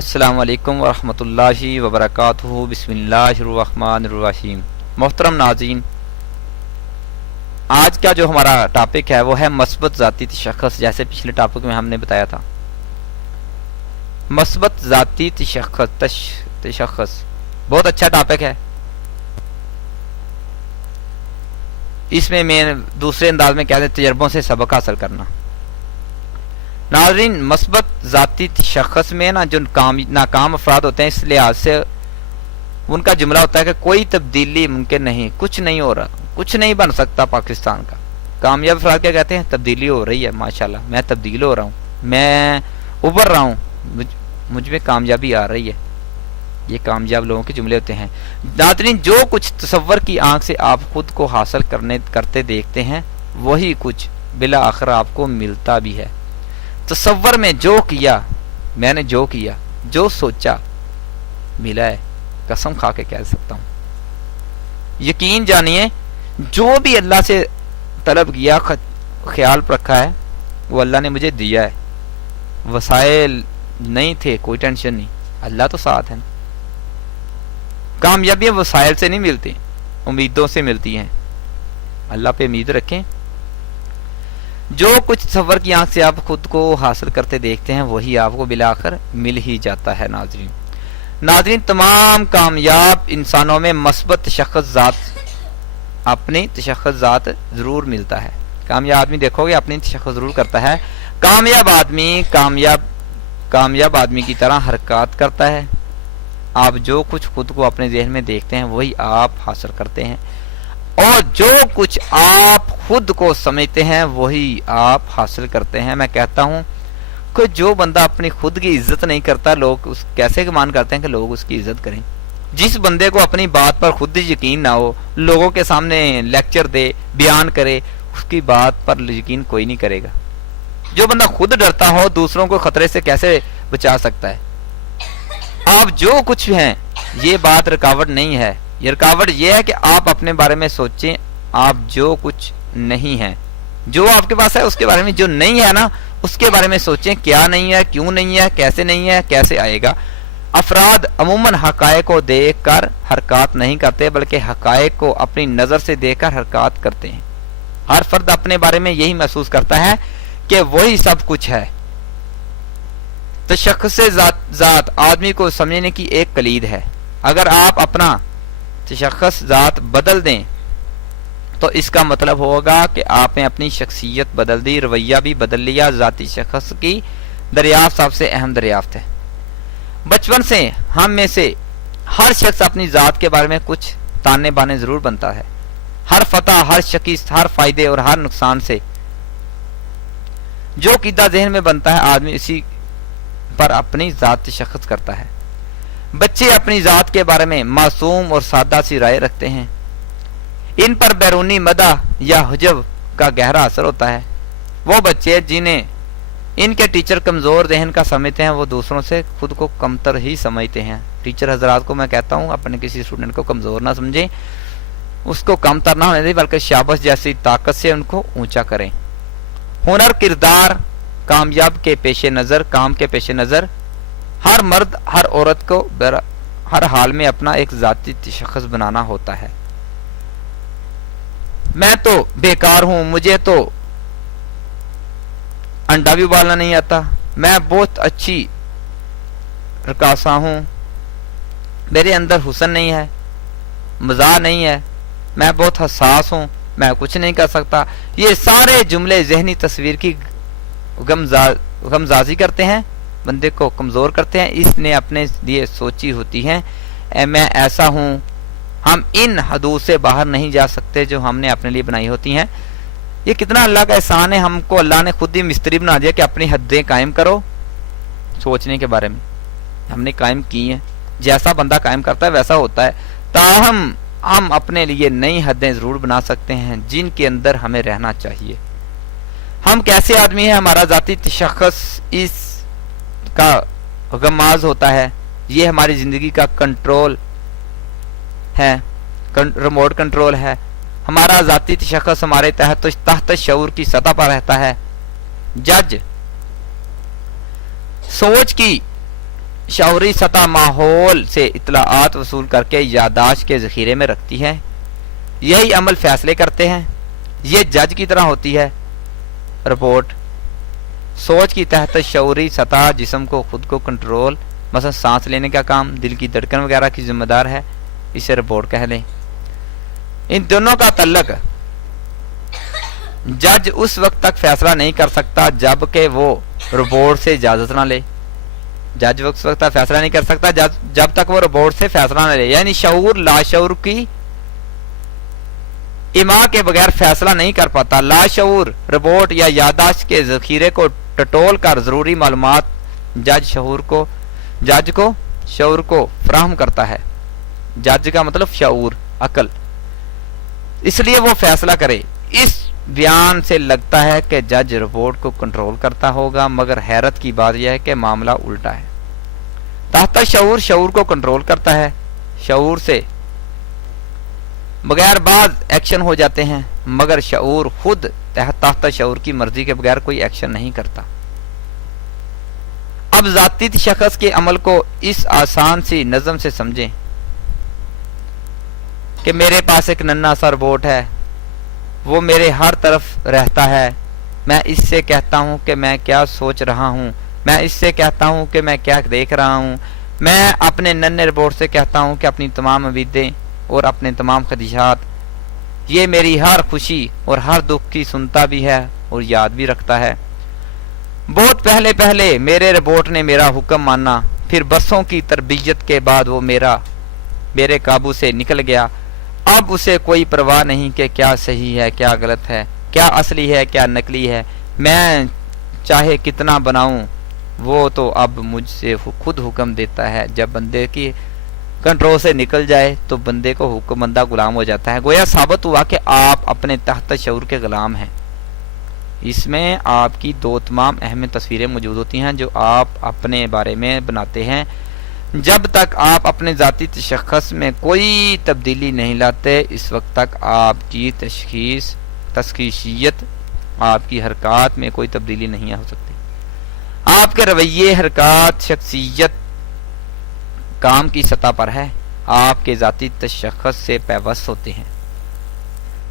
السلام علیکم ورحمۃ اللہ وبرکاتہ۔ بسم اللہ الرحمن الرحیم۔ محترم ناظرین، آج کا جو ہمارا ٹاپک ہے وہ ہے مثبت ذاتی تشخص۔ جیسے پچھلے ٹاپک میں ہم نے بتایا تھا، مثبت ذاتی تشخص بہت اچھا ٹاپک ہے۔ اس میں دوسرے انداز میں کہتے ہیں تجربوں سے سبق حاصل کرنا۔ ناظرین، مثبت ذاتی تشخص میں جو ناکام افراد ہوتے ہیں، اس لحاظ سے ان کا جملہ ہوتا ہے کہ کوئی تبدیلی ممکن نہیں، کچھ نہیں ہو رہا، کچھ نہیں بن سکتا پاکستان کا۔ کامیاب افراد کیا کہتے ہیں؟ تبدیلی ہو رہی ہے، ماشاءاللہ میں تبدیل ہو رہا ہوں، میں ابھر رہا ہوں، مجھ میں کامیابی آ رہی ہے۔ یہ کامیاب لوگوں کے جملے ہوتے ہیں۔ ناظرین، جو کچھ تصور کی آنکھ سے آپ خود کو حاصل کرتے دیکھتے ہیں، وہی کچھ بالآخر آپ کو ملتا بھی ہے۔ تصور میں جو کیا، میں نے جو کیا، جو سوچا، ملا ہے، قسم کھا کے کہہ سکتا ہوں۔ یقین جانیے، جو بھی اللہ سے طلب کیا، خیال رکھا ہے، وہ اللہ نے مجھے دیا ہے۔ وسائل نہیں تھے، کوئی ٹینشن نہیں، اللہ تو ساتھ ہے۔ کامیابیاں وسائل سے نہیں ملتی، امیدوں سے ملتی ہیں۔ اللہ پہ امید رکھیں۔ جو کچھ تصور کی آنکھ سے آپ خود کو حاصل کرتے دیکھتے ہیں، وہی آپ کو بالآخر مل ہی جاتا ہے۔ ناظرین، تمام کامیاب انسانوں میں مثبت اپنی تشخص ذات ضرور ملتا ہے۔ کامیاب آدمی دیکھو گے اپنی تشخص ضرور کرتا ہے۔ کامیاب آدمی کی طرح حرکات کرتا ہے۔ آپ جو کچھ خود کو اپنے ذہن میں دیکھتے ہیں، وہی آپ حاصل کرتے ہیں، اور جو کچھ آپ خود کو سمجھتے ہیں، وہی آپ حاصل کرتے ہیں۔ میں کہتا ہوں کہ جو بندہ اپنی خود کی عزت نہیں کرتا، لوگ کیسے گمان کرتے ہیں کہ لوگ اس کی عزت کریں؟ جس بندے کو اپنی بات پر خود یقین نہ ہو، لوگوں کے سامنے لیکچر دے، بیان کرے، اس کی بات پر یقین کوئی نہیں کرے گا۔ جو بندہ خود ڈرتا ہو، دوسروں کو خطرے سے کیسے بچا سکتا ہے؟ آپ جو کچھ ہیں، یہ بات رکاوٹ نہیں ہے۔ یہ رکاوٹ یہ ہے کہ آپ اپنے بارے میں سوچیں۔ آپ جو کچھ نہیں ہیں، جو آپ کے پاس ہے اس کے بارے میں، جو نہیں ہے نا، اس کے بارے میں سوچیں، کیا نہیں ہے، کیوں نہیں ہے، کیسے نہیں ہے، کیسے آئے گا۔ افراد عموماً حقائق کو دیکھ کر حرکات نہیں کرتے، بلکہ حقائق کو اپنی نظر سے دیکھ کر حرکات کرتے ہیں۔ ہر فرد اپنے بارے میں یہی محسوس کرتا ہے کہ وہی سب کچھ ہے۔ تشخص ذات آدمی کو سمجھنے کی ایک کلید ہے۔ اگر آپ اپنا تشخص ذات بدل دیں تو اس کا مطلب ہوگا کہ آپ نے اپنی شخصیت بدل دی، رویہ بھی بدل لیا۔ ذاتی شخص کی دریافت سب سے اہم دریافت ہے۔ بچپن سے ہم میں سے ہر شخص اپنی ذات کے بارے میں کچھ تانے بانے ضرور بنتا ہے۔ ہر فتح، ہر شکست، ہر فائدے اور ہر نقصان سے جو قیدہ ذہن میں بنتا ہے، آدمی اسی پر اپنی ذات تشخص کرتا ہے۔ بچے اپنی ذات کے بارے میں معصوم اور سادہ سی رائے رکھتے ہیں۔ ان پر بیرونی مدح یا حجب کا گہرا اثر ہوتا ہے۔ وہ بچے جنہیں ان کے ٹیچر کمزور ذہن کا سمجھتے ہیں، وہ دوسروں سے خود کو کمتر ہی سمجھتے ہیں۔ ٹیچر حضرات کو میں کہتا ہوں، اپنے کسی اسٹوڈنٹ کو کمزور نہ سمجھیں، اس کو کمتر نہ ہونے دیں، بلکہ شاباش جیسی طاقت سے ان کو اونچا کریں۔ ہنر، کردار، کام کے پیش نظر ہر مرد، ہر عورت کو ہر حال میں اپنا ایک ذاتی تشخص بنانا ہوتا ہے۔ میں تو بیکار ہوں، مجھے تو انڈا بھی ابالنا نہیں آتا، میں بہت اچھی رقاصہ ہوں، میرے اندر حسن نہیں ہے، مزاح نہیں ہے، میں بہت حساس ہوں، میں کچھ نہیں کر سکتا۔ یہ سارے جملے ذہنی تصویر کی غمزازی کرتے ہیں، بندے کو کمزور کرتے ہیں۔ اس نے اپنے لیے سوچی ہوتی ہے، میں ایسا ہوں۔ ہم ان حدود سے باہر نہیں جا سکتے جو ہم نے اپنے لیے بنائی ہوتی ہیں۔ یہ کتنا اللہ کا احسان ہے، ہم کو اللہ نے خود ہی مستری بنا دیا کہ اپنی حدیں قائم کرو۔ سوچنے کے بارے میں ہم نے قائم کی ہیں، جیسا بندہ قائم کرتا ہے ویسا ہوتا ہے۔ تاہم ہم اپنے لیے نئی حدیں ضرور بنا سکتے ہیں جن کے اندر ہمیں رہنا چاہیے۔ ہم کیسے آدمی ہیں، ہمارا ذاتی تشخص اس کا غماز ہوتا ہے۔ یہ ہماری زندگی کا کنٹرول ہے، ریموٹ کنٹرول ہے۔ ہمارا ذاتی تشخص ہمارے تحت شعور کی سطح پر رہتا ہے۔ جج سوچ کی شعوری سطح ماحول سے اطلاعات وصول کر کے یادداشت کے ذخیرے میں رکھتی ہے، یہی عمل فیصلے کرتے ہیں، یہ جج کی طرح ہوتی ہے۔ رپورٹ سوچ کی تحت شعوری سطح جسم کو خود کو کنٹرول، مثلا سانس لینے کا کام، دل کی دھڑکن وغیرہ کی ذمہ دار ہے، اسے رپورٹ کہہ لیں۔ ان دونوں کا تعلق جج اس وقت تک فیصلہ نہیں کر سکتا جب کہ وہ رپورٹ سے اجازت نہ لے۔ جج اس وقت تک فیصلہ نہیں کر سکتا جب تک وہ رپورٹ سے فیصلہ نہ لے، یعنی شعور لاشعور کی اما کے بغیر فیصلہ نہیں کر پاتا۔ لاشعور رپورٹ یا یادداشت کے ذخیرے کو ٹٹول کر ضروری معلومات جج کو شعور کو فراہم کرتا ہے۔ جج کا مطلب شعور، عقل، اس لیے وہ فیصلہ کرے۔ اس بیان سے لگتا ہے کہ جج رپورٹ کو کنٹرول کرتا ہوگا، مگر حیرت کی بات یہ ہے کہ معاملہ الٹا ہے۔ تحت شعور شعور کو کنٹرول کرتا ہے، شعور سے بغیر بعض ایکشن ہو جاتے ہیں، مگر شعور خود تحت شعور کی مرضی کے بغیر کوئی ایکشن نہیں کرتا۔ اب ذاتی شخص کے عمل کو اس آسان سی نظم سے سمجھیں کہ میرے پاس ایک ننھا سا روبوٹ ہے، وہ میرے ہر طرف رہتا ہے، میں اس سے کہتا ہوں کہ میں کیا سوچ رہا ہوں، میں اس سے کہتا ہوں کہ میں کیا دیکھ رہا ہوں، میں اپنے ننھے روبوٹ سے کہتا ہوں کہ اپنی تمام امیدیں اور اپنے تمام خدشات، یہ میری ہر خوشی اور ہر دکھ کی سنتا بھی ہے اور یاد بھی رکھتا ہے۔ بہت پہلے میرے روبوٹ نے میرا حکم مانا، پھر بسوں کی تربیت کے بعد وہ میرے قابو سے نکل گیا۔ اب اسے کوئی پرواہ نہیں کہ کیا صحیح ہے کیا غلط ہے، کیا اصلی ہے کیا نقلی ہے، میں چاہے کتنا بناؤں، وہ تو اب مجھ سے خود حکم دیتا ہے۔ جب بندے کی کنٹرول سے نکل جائے تو بندے کو حکم بندہ غلام ہو جاتا ہے۔ گویا ثابت ہوا کہ آپ اپنے تحت شعور کے غلام ہیں۔ اس میں آپ کی دو تمام اہم تصویریں موجود ہوتی ہیں جو آپ اپنے بارے میں بناتے ہیں۔ جب تک آپ اپنے ذاتی تشخص میں کوئی تبدیلی نہیں لاتے، اس وقت تک آپ کی تشخیصیت، آپ کی حرکات میں کوئی تبدیلی نہیں ہو سکتی۔ آپ کے رویے، حرکات، شخصیت کام کی سطح پر ہے، آپ کے ذاتی تشخص سے پیوست ہوتے ہیں۔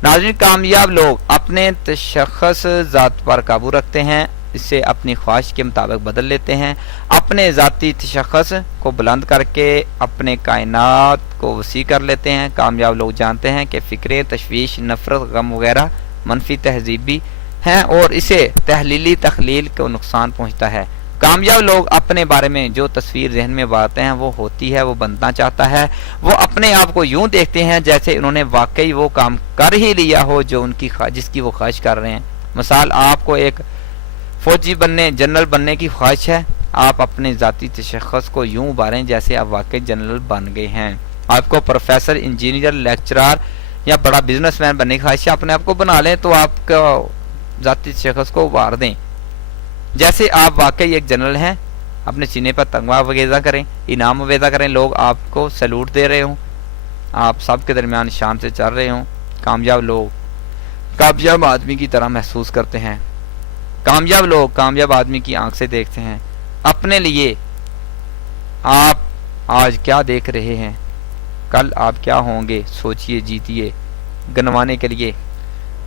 ناظرین، کامیاب لوگ اپنے تشخص ذات پر قابو رکھتے ہیں، اسے اپنی خواہش کے مطابق بدل لیتے ہیں، اپنے ذاتی تشخص کو بلند کر کے اپنے کائنات کو وسیع کر لیتے ہیں۔ کامیاب لوگ جانتے ہیں کہ فکریں، تشویش، نفرت، غم وغیرہ منفی تہذیبی ہیں اور اسے تحلیلی تخلیل کو نقصان پہنچتا ہے۔ کامیاب لوگ اپنے بارے میں جو تصویر ذہن میں بناتے ہیں وہ ہوتی ہے، وہ بننا چاہتا ہے۔ وہ اپنے آپ کو یوں دیکھتے ہیں جیسے انہوں نے واقعی وہ کام کر ہی لیا ہو جو جس کی وہ خواہش کر رہے ہیں۔ مثال، آپ کو ایک فوجی بننے، جنرل بننے کی خواہش ہے، آپ اپنے ذاتی تشخص کو یوں ابھاریں جیسے آپ واقعی جنرل بن گئے ہیں۔ آپ کو پروفیسر، انجینئر، لیکچرار یا بڑا بزنس مین بننے کی خواہش ہے، اپنے آپ کو بنا لیں تو آپ کا ذاتی تشخص کو ابھار دیں جیسے آپ واقعی ایک جنرل ہیں۔ اپنے سینے پر تمغہ وغیرہ کریں، انعام وغیرہ کریں، لوگ آپ کو سیلوٹ دے رہے ہوں، آپ سب کے درمیان شان سے چل رہے ہوں۔ کامیاب لوگ کامیاب آدمی کی طرح محسوس کرتے ہیں۔ کامیاب لوگ کامیاب آدمی کی آنکھ سے دیکھتے ہیں۔ اپنے لیے آپ آج کیا دیکھ رہے ہیں، کل آپ کیا ہوں گے، سوچئے، جیتیے۔ گنوانے کے لیے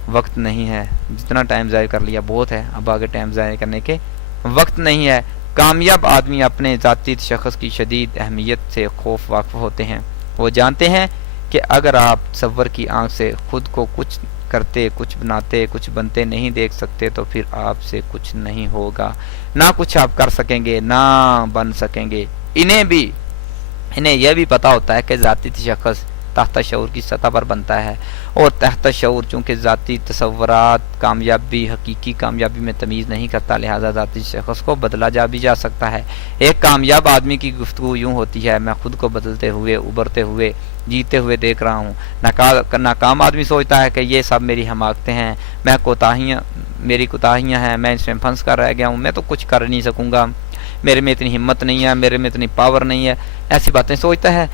وقت نہیں ہے، جتنا ٹائم ضائع کر لیا بہت ہے، اب آگے ٹائم ضائع کرنے کے وقت نہیں ہے۔ کامیاب آدمی اپنے ذاتی شخص کی شدید اہمیت سے خوف واقف ہوتے ہیں۔ وہ جانتے ہیں کہ اگر آپ تصور کی آنکھ سے خود کو کچھ کرتے، کچھ بناتے، کچھ بنتے نہیں دیکھ سکتے تو پھر آپ سے کچھ نہیں ہوگا، نہ کچھ آپ کر سکیں گے نہ بن سکیں گے۔ انہیں یہ بھی پتا ہوتا ہے کہ ذاتی شخص تحت شعور کی سطح پر بنتا ہے، اور تحت شعور چونکہ ذاتی تصورات کامیابی، حقیقی کامیابی میں تمیز نہیں کرتا، لہذا ذاتی شخص کو بدلا بھی جا سکتا ہے۔ ایک کامیاب آدمی کی گفتگو یوں ہوتی ہے: میں خود کو بدلتے ہوئے، ابھرتے ہوئے، جیتے ہوئے دیکھ رہا ہوں۔ ناکام آدمی سوچتا ہے کہ یہ سب میری حماقتیں ہیں، میری کوتاہیاں ہیں، میں اس میں پھنس کر رہ گیا ہوں، میں تو کچھ کر نہیں سکوں گا، میرے میں اتنی ہمت نہیں ہے، میرے میں اتنی پاور نہیں ہے، ایسی باتیں سوچتا ہے۔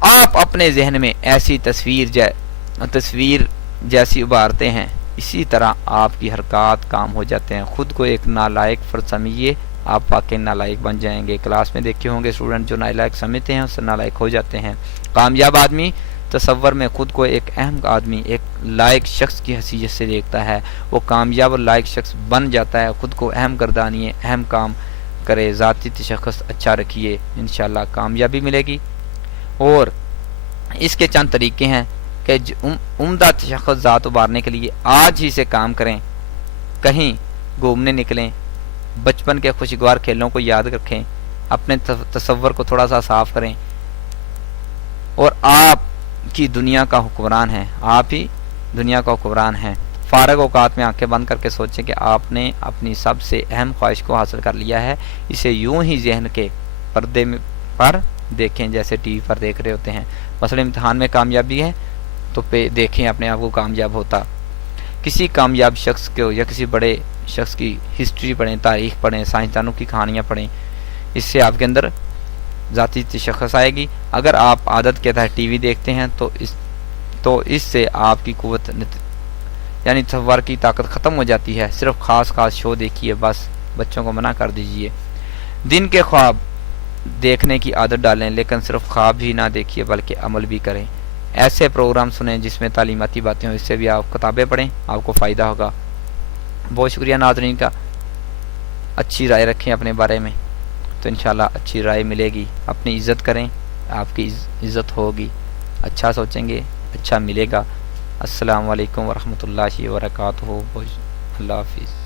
آپ اپنے ذہن میں ایسی تصویر جیسی ابھارتے ہیں، اسی طرح آپ کی حرکات کام ہو جاتے ہیں۔ خود کو ایک نالائق فرد سمجھیے، آپ واقعی نالائق بن جائیں گے۔ کلاس میں دیکھے ہوں گے اسٹوڈنٹ جو نالائق سمجھتے ہیں اس سے نالائق ہو جاتے ہیں۔ کامیاب آدمی تصور میں خود کو ایک اہم آدمی، ایک لائق شخص کی حیثیت سے دیکھتا ہے، وہ کامیاب اور لائق شخص بن جاتا ہے۔ خود کو اہم گردانیے، اہم کام کرے، ذاتی تشخص اچھا رکھیے، انشاءاللہ کامیابی ملے گی۔ اور اس کے چند طریقے ہیں کہ عمدہ تشخص ذات ابھارنے کے لیے آج ہی سے کام کریں، کہیں گھومنے نکلیں، بچپن کے خوشگوار کھیلوں کو یاد رکھیں، اپنے تصور کو تھوڑا سا صاف کریں، اور آپ کی دنیا کا حکمران ہیں، آپ ہی دنیا کا حکمران ہیں۔ فارغ اوقات میں آنکھیں بند کر کے سوچیں کہ آپ نے اپنی سب سے اہم خواہش کو حاصل کر لیا ہے، اسے یوں ہی ذہن کے پردے پر دیکھیں جیسے ٹی وی پر دیکھ رہے ہوتے ہیں۔ مثلا امتحان میں کامیابی ہے تو دیکھیں اپنے آپ کو کامیاب ہوتا۔ کسی کامیاب شخص کو یا کسی بڑے شخص کی ہسٹری پڑھیں، تاریخ پڑھیں، سائنسدانوں کی کہانیاں پڑھیں، اس سے آپ کے اندر ذاتی تشخص آئے گی۔ اگر آپ عادت کے تحت ٹی وی دیکھتے ہیں تو اس سے آپ کی قوت یعنی تصور کی طاقت ختم ہو جاتی ہے۔ صرف خاص شو دیکھیے، بس بچوں کو منع کر دیجئے۔ دن کے خواب دیکھنے کی عادت ڈالیں، لیکن صرف خواب ہی نہ دیکھیے بلکہ عمل بھی کریں۔ ایسے پروگرام سنیں جس میں تعلیماتی باتیں ہوں، اس سے بھی آپ کتابیں پڑھیں، آپ کو فائدہ ہوگا۔ بہت شکریہ ناظرین کا، اچھی رائے رکھیں اپنے بارے میں تو انشاءاللہ اچھی رائے ملے گی۔ اپنی عزت کریں، آپ کی عزت ہوگی، اچھا سوچیں گے اچھا ملے گا۔ السلام علیکم ورحمۃ اللہ وبرکاتہ۔ اللہ حافظ۔